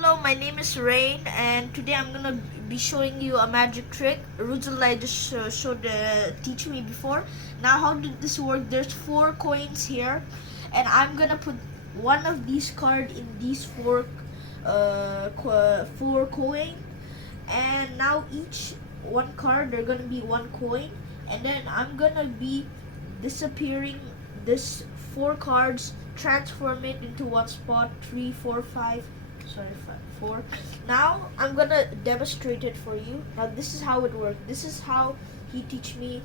Hello, my name is Rain, and today I'm gonna be showing you a magic trick. Ruzalai just teach me before. Now, how did this work? There's 4 coins here, and I'm gonna put one of these cards in these four coin, and now each one card they're gonna be 1 coin, and then I'm gonna be disappearing this 4 cards, transform it into one spot, 3, 4, 5. Sorry, 4. Now I'm gonna demonstrate it for you. Now this is how it works. This is how he teach me.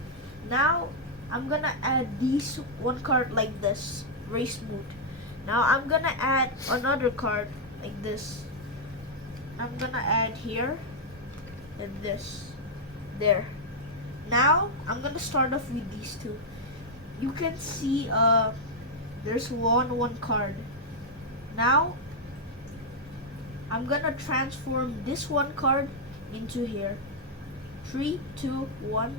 Now I'm gonna add these 1 card like this, very smooth. Now I'm gonna add another card like this. I'm gonna add here and this there. Now I'm gonna start off with these 2. You can see there's one card. Now I'm gonna transform this 1 card into here. 3, 2, 1.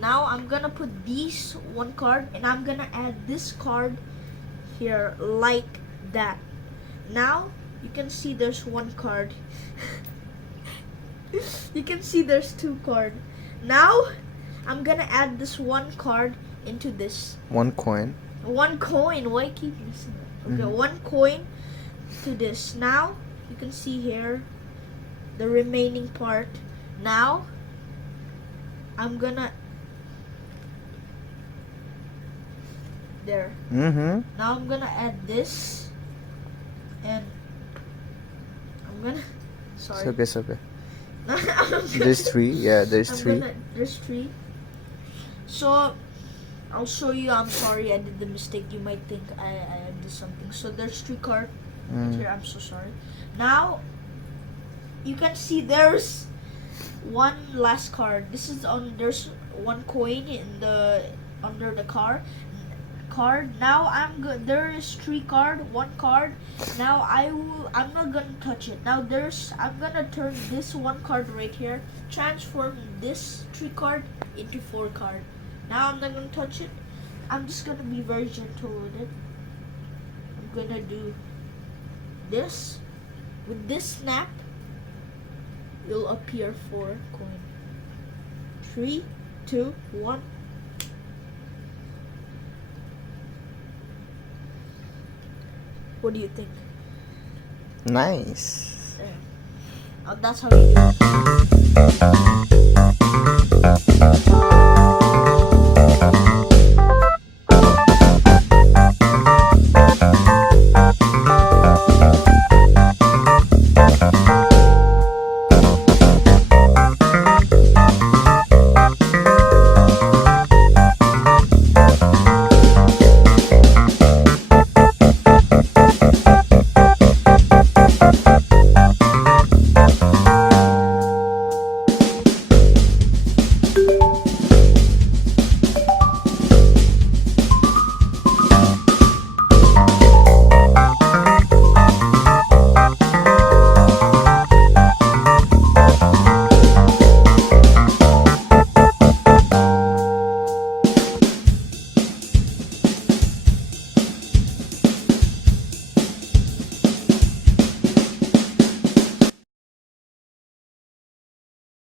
Now I'm gonna put these 1 card and I'm gonna add this card here like that. Now you can see there's 1 card. You can see there's 2 cards. Now I'm gonna add this 1 card into this. 1 coin. 1 coin. Why keep missing it? Okay, 1 coin to this. Now you can see here the remaining part. Now I'm gonna there. Mm-hmm. Now I'm gonna add this, and I'm gonna sorry. It's okay. I'm gonna- There's 3. Yeah, there's 3. There's 3. So I'll show you. I'm sorry, I did the mistake. You might think I did something. So there's 3 cards here. I'm so sorry. Now you can see there's one last card. This is on. There's 1 coin in the under the card. Now I'm good. There is 3 cards. 1 card. Now I'm not gonna touch it. Now I'm gonna turn this 1 card right here, transform this 3 card into 4 card. Now I'm not gonna touch it. I'm just gonna be very gentle with it. I'm gonna do this. With this snap, it'll appear 4 coin. 3, 2, 1. What do you think? Nice. There. That's how you do it.